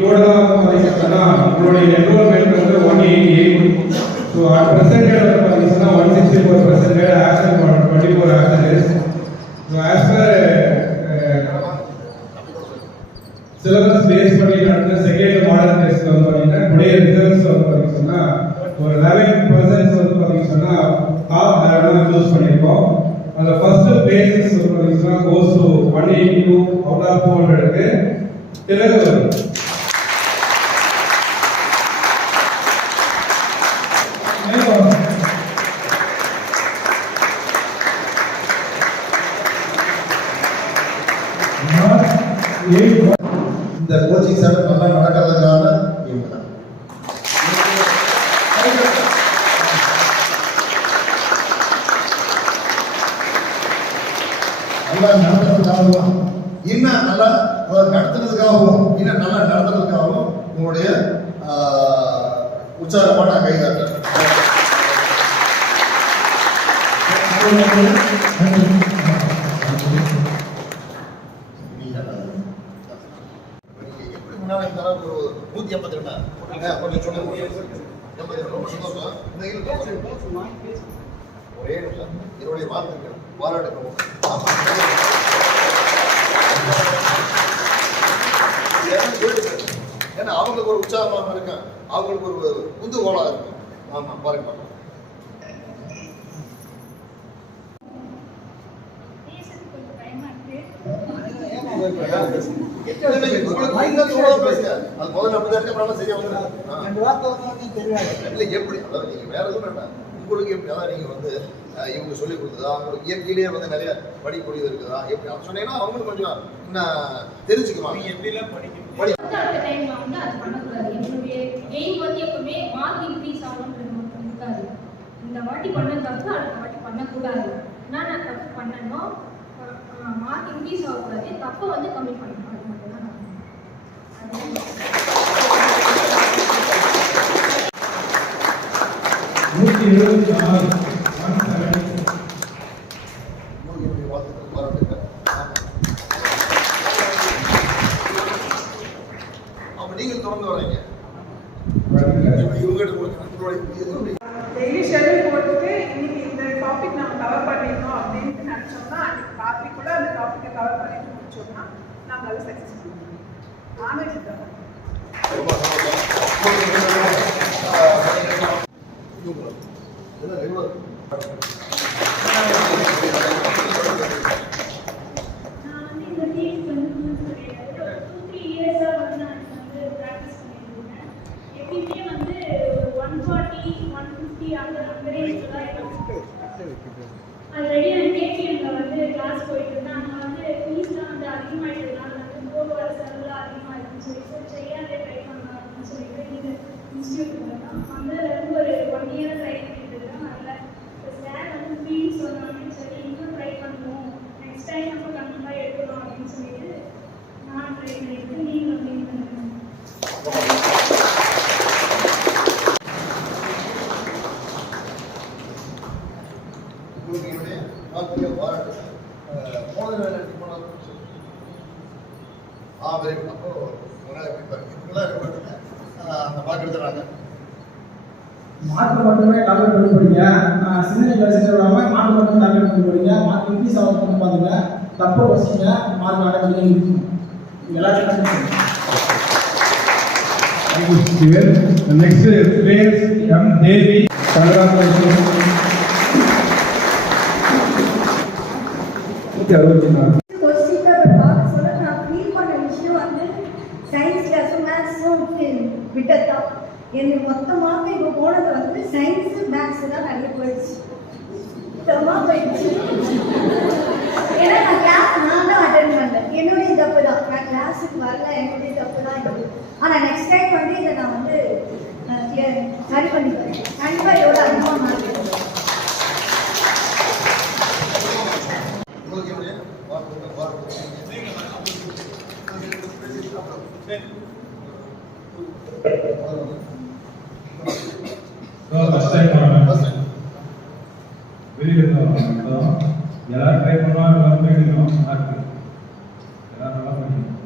டோட்டலாக பார்த்தீங்கன்னா உங்களுடைய என்ரோல்மெண்ட் வந்து 188. ஸோ பர்சன்டேஜ் வந்து பார்த்தீங்கன்னா 164%, action 24 action. So as per syllabus base பண்ணி நடந்த செகண்ட் மாடல் டெஸ்ட் வந்து பார்த்தீங்கன்னா டுடே ரிசல்ட்ஸ் வந்து பார்த்தீங்கன்னா ஒரு 11% வந்து பார்த்தீங்கன்னா டாப் லெவலில் சூஸ் பண்ணியிருக்கோம். அதில் ஃபர்ஸ்ட் பிளேசஸ் வந்து பார்த்தீங்கன்னா கோஸ் டு 182 அவுட் ஆஃப் 400க்கு திலகு வருது. இந்த கோச்சிங் சென்டர் நல்லா நடக்கிறதுனால இவங்க தான் நல்லா நடத்துறதுக்காகவும் இன்னும் நல்லா நடத்துறதுக்காகவும் இன்னும் நல்லா நடத்துறதுக்காகவும் உங்களுடைய உற்சாகமான கைகாட்டல். ஒரு 182 கொஞ்சம் சொல்ல முடியும். ரொம்ப சந்தோஷம். ஒரே நிமிஷம் என்னுடைய வார்த்தைகள் பாராட்டுக்கவும். ஏன்னா அவங்களுக்கு ஒரு உற்சாகமாக இருக்கும், அவங்களுக்கு ஒரு குதூகோலா இருக்கும். ஆமா பாருங்க. உங்களுக்கு எப்படி அதான் நீங்க வந்து இவங்க சொல்லி கொடுத்ததா, அவங்களுக்கு இயற்கையிலேயே வந்து நிறைய படிக்கக்கூடியது இருக்குதா, எப்படி சொன்னீங்கன்னா அவங்களுக்கு கொஞ்சம் இன்னும் தெரிஞ்சுக்குவாங்க. எப்படிலாம் படிக்க இந்த வாட்டி பண்ண தப்பு அடுத்த வாட்டி பண்ணக்கூடாது. நான் தப்பு பண்ணணும், மார்க் இன்க்ரீஸ் ஆகக்கூடாது, தப்பை வந்து கம்மி பண்ணணும். அது மட்டும் தான் அப்ப நீங்கள் தொடர்ந்து வரீங்க. டெய்லி ஷெட்யூல் போட்டுட்டு இன்னைக்கு இந்த டாபிக் நம்ம கவர் பண்ணிடணும் அப்படின்னு நினச்சோம்னா அன்னைக்கு ராத்திரிக்குள்ள அந்த டாப்பிக்கை கவர் பண்ணிட்டு முடிச்சோம்னா நாங்கள் அதை சக்ஸஸ் பண்ணுவோம். நானும் இதுதான் ஆல்ரெடி நான் கேபிஎம்ல வந்து கிளாஸ் போயிட்டு இருந்தேன். அங்கே வந்து ஃபீஸ்லாம் வந்து அதிகமாகிட்டதுனால வந்து போக வர செலவுலாம் அதிகமாக இருக்குன்னு சொல்லி செய்யாதே ட்ரை பண்ணலாம் அப்படின்னு சொல்லிட்டு இந்த இன்ஸ்டியூட் தான் வந்ததுலேருந்து ஒரு 1 இயர் ட்ரை பண்ணிட்டு இருக்கேன். அதில் சார் வந்து ஃபீஸ் சொன்னாங்கன்னு சொல்லி இன்னும் ட்ரை பண்ணுவோம், நெக்ஸ்ட் டைம் நம்ம கண்டிப்பாக எடுக்கணும் அப்படின்னு சொல்லிட்டு நான் ட்ரை பண்ணிட்டு நீங்கள் அப்படின்னு பண்ணுறேன். மார்க் மட்டுமே டார்கெட் பண்ணி போறீங்க, சின்ன கிளாஸ் விடாம மார்க் மட்டும் டார்கெட் பண்ணி போறீங்க. மார்க் இன்க்ரீஸ் ஆகும் பாருங்க, தப்பு வசிங்க, மார்க் ஆட்டோமேட்டிக்கா இருக்கும். எல்லாத்தையும் next place M Devi. Congratulations. எனக்கு மொத்தமாக இப்போ போனது வந்து சயின்ஸு மேக்ஸு தான் நிறைய போயிடுச்சு. போயிடுச்சு ஏன்னா நான் தான் அட்டென்ட் பண்ணேன். என்னுடைய தப்பு தான், நான் கிளாஸுக்கு வரல, என்னுடைய தப்பு தான் இது. ஆனால் நெக்ஸ்ட் டைம் வந்து இதை நான் வந்து சரி பண்ணிக்கிறேன். கண்டிப்பாக எவ்வளோ அதிகமாக மார்க் எடுக்கிறேன். எல்லாரும் ட்ரை பண்ணுவாங்க, எல்லாரும் எடுக்கணும். எல்லாரும் நல்லா பண்ணிக்கணும்.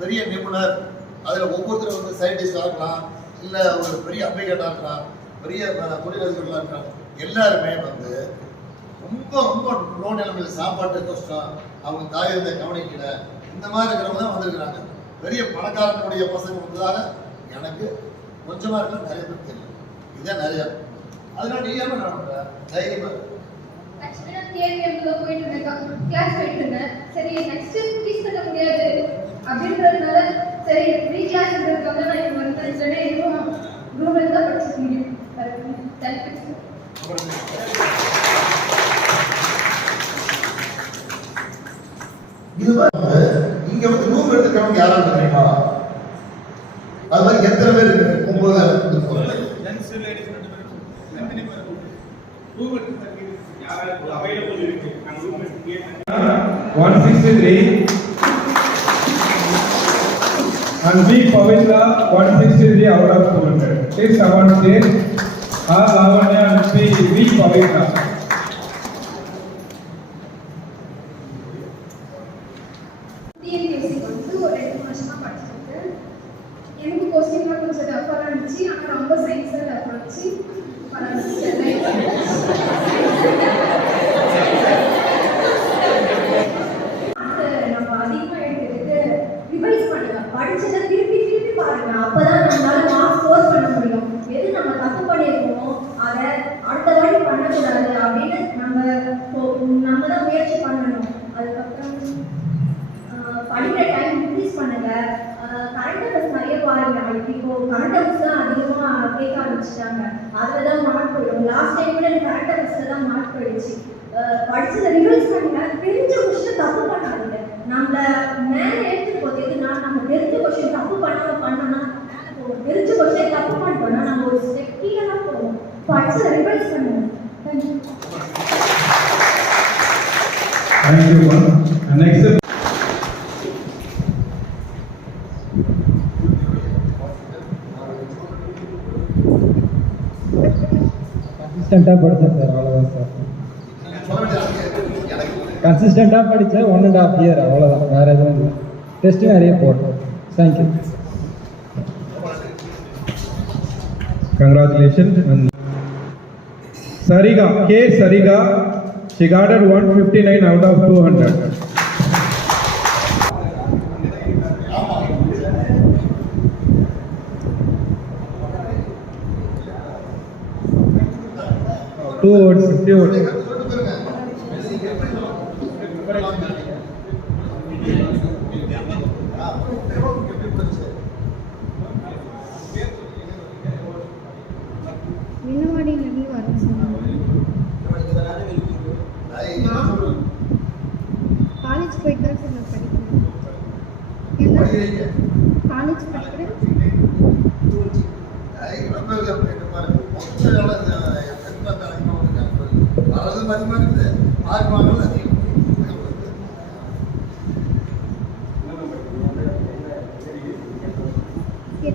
பெரிய நிபுணர், அதில் ஒவ்வொருத்தரும் வந்து சயின்டிஸ்டாக இருக்கலாம், இல்லை ஒரு பெரிய அட்வொகேட்டாக இருக்கலாம், பெரிய தொழிலதிபர்களாக இருக்கலாம், எல்லாருமே வந்து ரொம்ப ரொம்ப லோ நிலைமையில் சாப்பாட்டு கஷ்டம், அவங்க தாயத்தை கவனிக்கல, இந்த மாதிரி இருக்கிறவங்க தான் வந்திருக்கிறாங்க. பெரிய பணக்காரனுடைய பசங்க வந்ததாக எனக்கு கொஞ்சமாக இருக்க நிறைய பேர் தெரியும். இதுதான் நிறையா. அதனால நீ என்ன பண்ணுற தைரியமாக ஆக்சுவலி நான் கேஎம்ல போயிட்டு இருந்தேன், கிளாஸ் போயிட்டு இருந்தேன். சரி நெக்ஸ்ட் ஃபீஸ் கட்ட முடியாது அப்படின்றதுனால சரி ஃப்ரீ கிளாஸ் இருக்கிறதுக்காக நான் இங்கே வந்தேன். இல்லைன்னா எதுவும் ரூம்ல தான் படிச்சுக்க முடியும். இது வந்து இங்க வந்து ரூம் எடுத்துக்கிறவங்க யாராவது தெரியுமா? அது மாதிரி எத்தனை பேர் இருக்கு? 9 163 and B Pavitra 163 out of 200. Take someone say R Lavanya and B Pavitra. TNPSC வந்து ஒரு 2 வருஷமா படிச்சிருக்கேன். எனக்கு கொஸ்டின்லாம் கொஞ்சம் டஃப்பாக இருந்துச்சு, ஆனால் ரொம்ப சயின்ஸாக டஃப்பாக இருந்துச்சு. நம்ம அதிகமாக எடுத்துக்கிட்டு ரிவைஸ் பண்ணுங்க, படிச்சதை திருப்பி திருப்பி பாருங்க. அப்பதான் நம்மளால மார்க்ஸ் ஸ்கோர் பண்ண முடியும். எது நம்ம தப்பு பண்ணியிருக்கோமோ அதை அடுத்த வாட்டி பண்ணக்கூடாது அப்படின்னு நம்ம தான் முயற்சி பண்ணணும். அதுக்கப்புறம் படிக்கிற டைம் இன்க்ரீஸ் பண்ணுங்க. கரண்ட் அஃபேர்ஸ் நிறைய பாருங்க. இப்போ கரண்ட் அஃபேர்ஸ் தான் அதிகமாக கேட்க ஆரம்பிச்சிட்டாங்க. அதில் தான் மார்க் போயிடும். லாஸ்ட் டைம் கூட கரண்ட் அஃபேர்ஸில் தான் மார்க் போயிடுச்சு. படிச்சதை ரிவைஸ் பண்ணுங்க. தெரிஞ்ச கொஸ்டின் தப்பு பண்ணாதீங்க. நம்மள மேலே எடுத்துட்டு போகிறதுனா நம்ம தெரிஞ்ச கொஸ்டின் தப்பு பண்ணோம்னா தெரிஞ்ச கொஸ்டின் தப்பு பண்ணிட்டோம்னா நம்ம ஒரு ஸ்டெப் கீழே தான் போவோம். படிச்சதை ரிவைஸ் பண்ணுங்க. தேங்க்யூ. Next கன்சிஸ்டண்டாக படித்தேன் சார், அவ்வளோதான் சார். கன்சிஸ்டண்டாக படித்தேன் 1.5 year, அவ்வளோதான், வேறு எதுவும் இல்லை. டெஸ்ட்டு நிறைய போட்டோம். Thank you. Congratulations. Sariga, K. Sariga, she got 159 out of 200. Two words, 50 words. விண்ணவாடியிலிருந்து வரேன் சார். காலேஜ் போயிட்டு தான் சார் நான் படிக்கிறேன். காலேஜ் படிக்கிறேன்.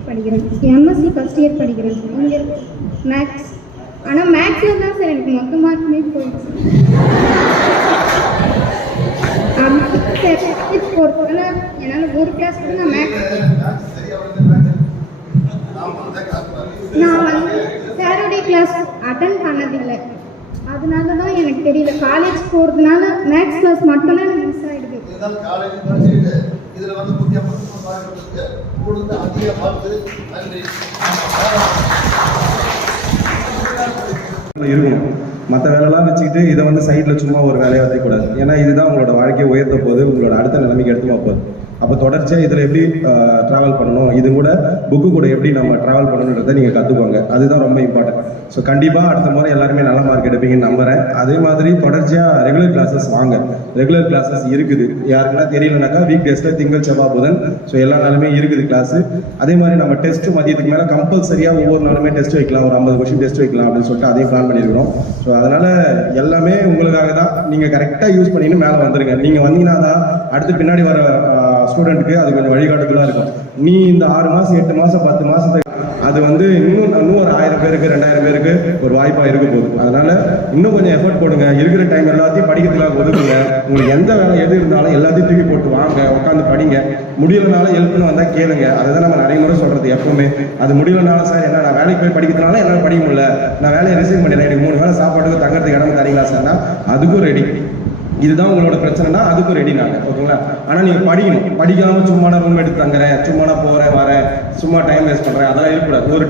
படிக்கிறேன். எம்எஸ்சி ஃபர்ஸ்ட் இயர் படிக்கிறேன் சார். இங்கே மேக்ஸ், ஆனால் மேக்ஸில் தான் சார் எனக்கு மொத்த மார்க்குமே போயிடுச்சு. ஆனால் என்னால் ஒரு கிளாஸ் கூட நான் வந்து சாட்டர்டே கிளாஸ் அட்டன் பண்ணதில்லை. அதனால தான் எனக்கு தெரியல. காலேஜ் போகிறதுனால மேக்ஸ் கிளாஸ் மட்டும்தான் எனக்கு மிஸ் ஆகிடுது. இருக்கும். மற்ற வேலைலாம் வச்சுக்கிட்டு இதை வந்து சைடில் சும்மா ஒரு வேலையை வைக்கக்கூடாது. ஏன்னா இதுதான் உங்களோட வாழ்க்கையை உயர்த்த போது, உங்களோட அடுத்த நிலைமைக்கு எடுத்துமா போகுது. அப்போ தொடர்ச்சியாக இதில் எப்படி ட்ராவல் பண்ணணும், இது கூட புக்கு கூட எப்படி நம்ம ட்ராவல் பண்ணணுன்றதை நீங்கள் கற்றுக்கோங்க. அதுதான் ரொம்ப இம்பார்ட்டன்ட். ஸோ கண்டிப்பாக அடுத்த முறை எல்லாருமே நல்ல மார்க் எடுப்பீங்கன்னு நம்புகிறேன். அதே மாதிரி தொடர்ச்சியாக ரெகுலர் கிளாஸஸ் வாங்க. ரெகுலர் கிளாஸஸ் இருக்குது. யாருக்குன்னா தெரியலனாக்கா வீக் டேஸில் திங்கள் செவ்வாய் புதன் ஸோ எல்லா நாளுமே இருக்குது கிளாஸு. அதே மாதிரி நம்ம டெஸ்ட்டு மதியத்துக்கு மேலே கம்பல்சரியாக ஒவ்வொரு நாளுமே டெஸ்ட் வைக்கலாம். ஒரு 50 கொஸ்டின் டெஸ்ட் வைக்கலாம் அப்படின்னு சொல்லிட்டு அதையும் பிளான் பண்ணியிருக்கிறோம். ஸோ அதனால் எல்லாமே உங்களுக்காக தான். நீங்கள் கரெக்டாக யூஸ் பண்ணின்னு மேலே வந்துடுங்க. நீங்கள் வந்தீங்கன்னா தான் அடுத்து பின்னாடி வர ஸ்டூடெண்ட்டுக்கு அது கொஞ்சம் வழிகாட்டுதலாக இருக்கும். நீ இந்த 6 மாதம் 8 மாதம் 10 மாதத்துக்கு அது வந்து இன்னும் ஒரு 1000 பேருக்கு 2000 பேருக்கு ஒரு வாய்ப்பாக இருக்க போகுது. அதனால இன்னும் கொஞ்சம் எஃபர்ட் போடுங்க. இருக்கிற டைம் எல்லாத்தையும் படிக்கிறதுக்காக ஒதுக்குங்க. உங்களுக்கு எந்த வேலை எது இருந்தாலும் எல்லாத்தையும் தூக்கி போட்டு வாங்க, உட்காந்து படிங்க. முடியலனால ஹெல்ப்னு வந்தால் கேளுங்க. அதுதான் நம்ம நிறைய முறை சொல்கிறது எப்பவுமே. அது முடியலனால சார் என்ன நான் வேலைக்கு போய் படிக்கிறதுனால என்னால் படிக்க முடியல, நான் வேலையை ரிசைன் பண்ணிடுறேன், எனக்கு 3 வேளை சாப்பாட்டுக்கு தங்கறதுக்கு இடம் தரீங்களா சார்னா அதுக்கும் ரெடி. இதுதான் உங்களோட பிரச்சனைனா அதுக்கும் ரெடி நாங்கள், ஓகேங்களா? ஆனால் நீங்கள் படிக்கணும். படிக்காமல் சும்மா நான் ரூம் எடுத்து தங்குறேன், சும்மா நான் போகிறேன் வரேன், சும்மா டைம் வேஸ்ட் பண்ணுறேன், அதெல்லாம் இருக்கக்கூடாது. ஒரு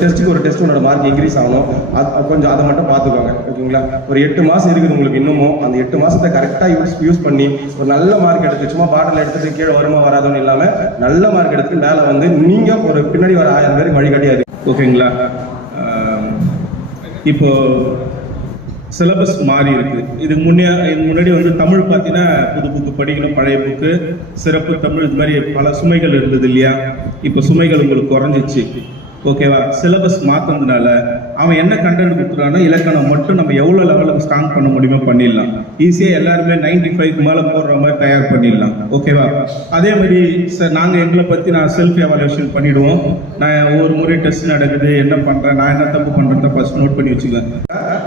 டெஸ்ட் உன்னோட மார்க் இன்க்ரீஸ் ஆகணும். அது கொஞ்சம் அதை மட்டும் பார்த்துக்கோங்க, ஓகேங்களா? ஒரு 8 மாதம் இருக்குது உங்களுக்கு இன்னமும். அந்த 8 மாதத்தை கரெக்டாக யூஸ் பண்ணி ஒரு நல்ல மார்க் எடுத்து, சும்மா பாட்டில் எடுத்துட்டு கீழே வருமா வராதுன்னு இல்லாமல் நல்ல மார்க் எடுத்து மேலே வந்து நீங்கள் ஒரு பின்னாடி வர 1000 பேருக்கு வழிகாட்டியாது, ஓகேங்களா? இப்போ சிலபஸ் மாறி இருக்கு. இதுக்கு முன்னாடி வந்து தமிழ் பார்த்தீங்கன்னா புது புக்கு படிக்கணும், பழைய புக்கு, சிறப்பு தமிழ், இது மாதிரி பல சுமைகள் இருந்தது இல்லையா? இப்போ சுமைகள் உங்களுக்கு குறைஞ்சிச்சு, ஓகேவா? சிலபஸ் மாற்றினதுனால அவன் என்ன கண்டென்ட் கொடுத்துறானோ இலக்கணம் மட்டும் நம்ம எவ்வளோ லெவலுக்கு ஸ்ட்ராங் பண்ண முடியுமோ பண்ணிடலாம். ஈஸியாக எல்லாருமே 95 மேலே போடுற மாதிரி தயார் பண்ணிடலாம், ஓகேவா? அதே மாதிரி சார் நாங்கள் எங்களை பற்றி நான் செல்ஃப் எவாலுவேஷன் பண்ணிவிடுவோம். நான் ஒவ்வொரு முறை டெஸ்ட் நடக்குது, என்ன பண்ணுறேன், நான் என்ன தப்பு பண்ணுறேன் ஃபர்ஸ்ட் நோட் பண்ணி வச்சுக்குவேன்.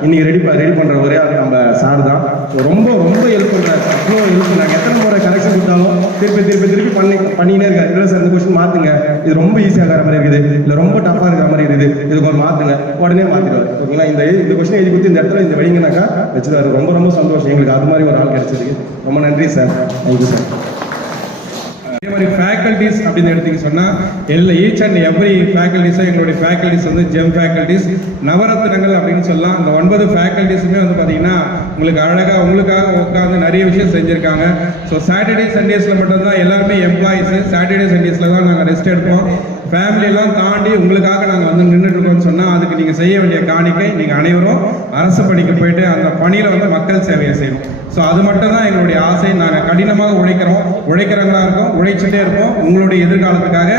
இன்னைக்கு ரெடி பண்ணுற ஒரே அது நம்ம சார் தான். ரொம்ப ரொம்ப ஹெல்ப் பண்ணுறாரு. அவ்வளோ ஹெல்ப். நாங்கள் எத்தனை முறை கரெக்ஷன் கொடுத்தாலும் திருப்பி பண்ணினே இருக்காரு. இல்லை சார் இந்த கொஸ்டின் மாற்றுங்க, இது ரொம்ப ஈஸியாகிற மாதிரி இருக்குது, இல்லை ரொம்ப டஃப்பாக இருக்கிற மாதிரி இருக்குது, இதுக்கு ஒரு மாற்றுங்க, உடனே மாற்றிடுவார், ஓகேங்களா? இந்த கொஸ்டின் எழுதி கொடுத்து இந்த இடத்துல இந்த வைங்கனாக்கா வச்சுருவாரு. ரொம்ப ரொம்ப சந்தோஷம் எங்களுக்கு அது மாதிரி ஒரு ஆள் கிடைச்சதுக்கு. ரொம்ப நன்றி சார். Thank you sir. அதே மாதிரி ஃபேக்கல்டிஸ் அப்படின்னு எடுத்தீங்க சொன்னால் ஈச் அண்ட் எவ்ரி ஃபேக்கல்டிஸாக எங்களுடைய ஃபேக்கல்டிஸ் வந்து ஜெம் ஃபேக்கல்டிஸ், நவரத்னங்கள் அப்படின்னு சொல்லலாம். அந்த 9 ஃபேக்கல்டிஸுமே வந்து பார்த்தீங்கன்னா உங்களுக்கு அழகாக உங்களுக்காக உட்காந்து நிறைய விஷயம் செஞ்சுருக்காங்க. ஸோ சாட்டர்டே சண்டேஸில் மட்டும்தான் எல்லாருமே எம்ப்ளாயிஸு, சாட்டர்டே சண்டேஸில் தான் நாங்கள் ரெஸ்ட் எடுப்போம். ஃபேமிலியெல்லாம் தாண்டி உங்களுக்காக நாங்கள் வந்து நின்றுட்டுருக்கோம்னு சொன்னால் அதுக்கு நீங்கள் செய்ய வேண்டிய காணிக்கை, நீங்கள் அனைவரும் அரசு பணிக்கு போயிட்டு அந்த பணியில் வந்து மக்கள் சேவையை செய்யணும். ஸோ அது மட்டும் தான் எங்களுடைய ஆசை. நாங்கள் கடினமாக உழைக்கிறவங்களா இருக்கோம், உழைச்சிட்டே இருப்போம். உங்களுடைய எதிர்காலத்துக்காக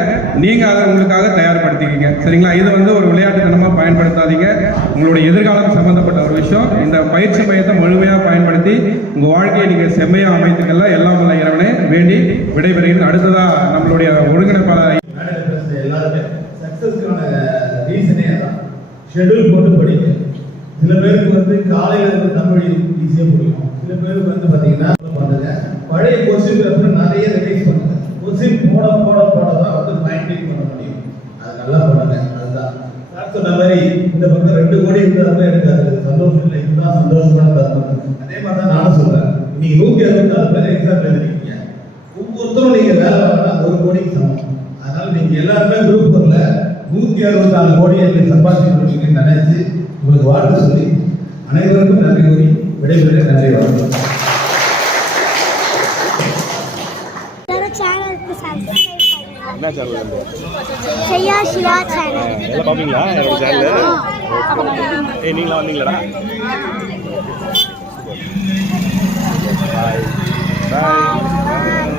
நீங்கள் அதை உங்களுக்காக தயார்படுத்திக்கிங்க, சரிங்களா? இது வந்து ஒரு விளையாட்டுத்தனமாக பயன்படுத்தாதீங்க. உங்களுடைய எதிர்காலம் சம்மந்தப்பட்ட ஒரு விஷயம். இந்த பயிற்சி மையத்தை முழுமையாக பயன்படுத்தி உங்கள் வாழ்க்கையை நீங்கள் செம்மையாக அமைத்துக்கெல்லாம் எல்லாம் உள்ள இறைவனை வேண்டி விடைபெறுகிறேன். அடுத்ததாக நம்மளுடைய ஒருங்கிணைப்பாளர் எல்லாருமே சக்சஸ்க்கான ரீசனே அதான். ஷெட்யூல் போட்டு படிங்க. சில பேருக்கு வந்து காலையில் இருந்து தமிழ் ஈஸியாக புரியும். சில பேருக்கு வந்து பார்த்தீங்கன்னா பண்ணுங்க, பழைய கொஸ்டின் பேப்பர் நிறைய ரிவைஸ் பண்ணுங்க. கொஸ்டின் போட தான் வந்து மைண்டிங் பண்ண முடியும். அது நல்லா பண்ணுங்க. அதுதான் சார் சொன்ன மாதிரி இந்த பக்கம் 2 கோடி இருந்தாலும் எனக்கு அது சந்தோஷம் இல்லை, இதுதான் சந்தோஷமான தருணம். அதே மாதிரி தான் நானும் சொல்றேன். நீங்க 164 பேர் எக்ஸாம் எழுதிருக்கீங்க. ஒவ்வொருத்தரும் நீங்க வேலை வாங்கினா 1 கோடிக்கு சமம். அதனால நீங்க எல்லாருமே குரூப் 164 கோடியை சம்பாதிச்சு நினைச்சு உங்களுக்கு வாழ்த்து சொல்லி அனைவருக்கும் நன்றி கூறி விடைபெற நன்றி. வணக்கம். என்ன சேனல்? ஷையா சிவா சேனல். எல்லாம் பாப்பீங்களா என்னோட சேனல்? நீங்களா வந்தீங்களா? பாய் பாய்.